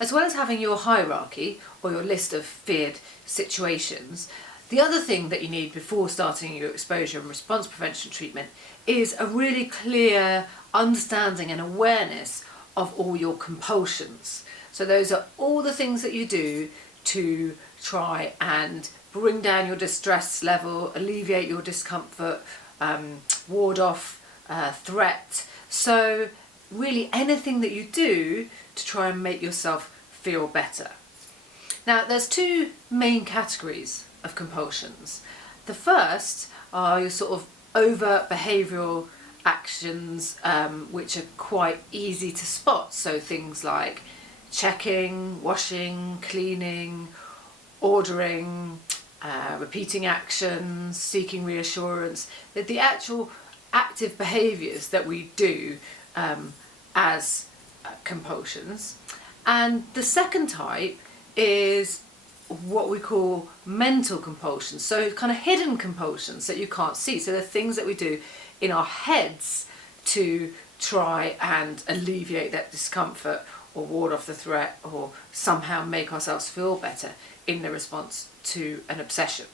as well as having your hierarchy or your list of feared situations, the other thing that you need before starting your exposure and response prevention treatment is a really clear understanding and awareness of all your compulsions. So those are all the things that you do to try and bring down your distress level, alleviate your discomfort, ward off threat. So really anything that you do to try and make yourself feel better. Now there's two main categories of compulsions. The first are your sort of overt behavioural actions which are quite easy to spot. So things like checking, washing, cleaning, ordering, repeating actions, seeking reassurance. They're the actual active behaviours that we do as compulsions. And the second type is what we call mental compulsions, so kind of hidden compulsions that you can't see. So they're things that we do in our heads to try and alleviate that discomfort or ward off the threat or somehow make ourselves feel better in the response to an obsession.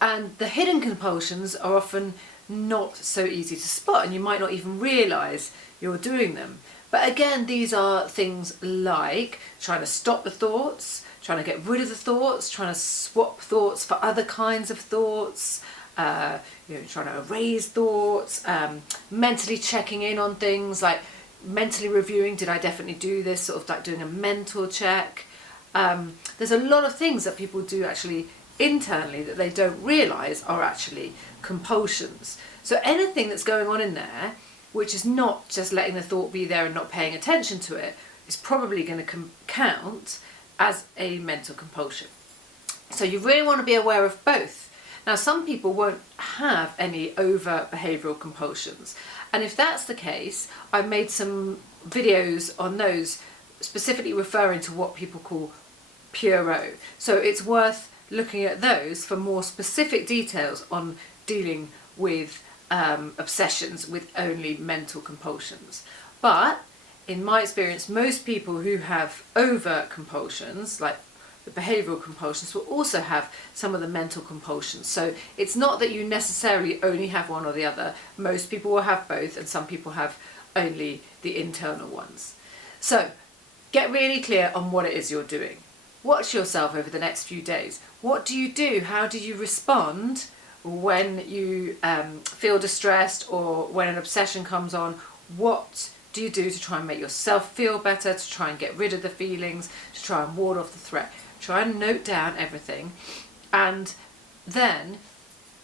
And the hidden compulsions are often not so easy to spot, and you might not even realise you're doing them. But again, these are things like trying to stop the thoughts, trying to get rid of the thoughts, trying to swap thoughts for other kinds of thoughts, trying to erase thoughts, mentally checking in on things like mentally reviewing, did I definitely do this, sort of like doing a mental check. There's a lot of things that people do actually internally that they don't realise are actually compulsions. So anything that's going on in there, which is not just letting the thought be there and not paying attention to it, is probably going to count as a mental compulsion. So you really want to be aware of both. Now some people won't have any overt behavioural compulsions, and if that's the case, I've made some videos on those specifically referring to what people call pure. So it's worth looking at those for more specific details on dealing with obsessions with only mental compulsions. But in my experience, most people who have overt compulsions, like the behavioural compulsions, will also have some of the mental compulsions. So it's not that you necessarily only have one or the other. Most people will have both, and some people have only the internal ones. So get really clear on what it is you're doing. Watch yourself over the next few days. What do you do? How do you respond when you feel distressed or when an obsession comes on? What do you do to try and make yourself feel better, to try and get rid of the feelings, to try and ward off the threat? Try and note down everything, and then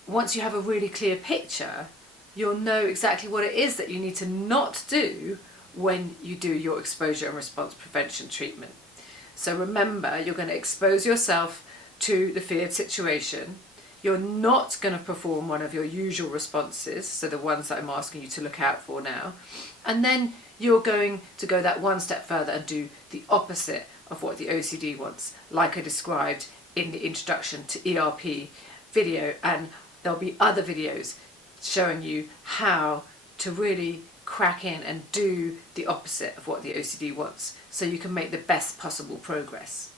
once you have a really clear picture, you'll know exactly what it is that you need to not do when you do your exposure and response prevention treatment. So remember, you're going to expose yourself to the feared situation. You're not going to perform one of your usual responses, so the ones that I'm asking you to look out for now. And then you're going to go that one step further and do the opposite of what the OCD wants, like I described in the introduction to ERP video. And there'll be other videos showing you how to really crack in and do the opposite of what the OCD wants, so you can make the best possible progress.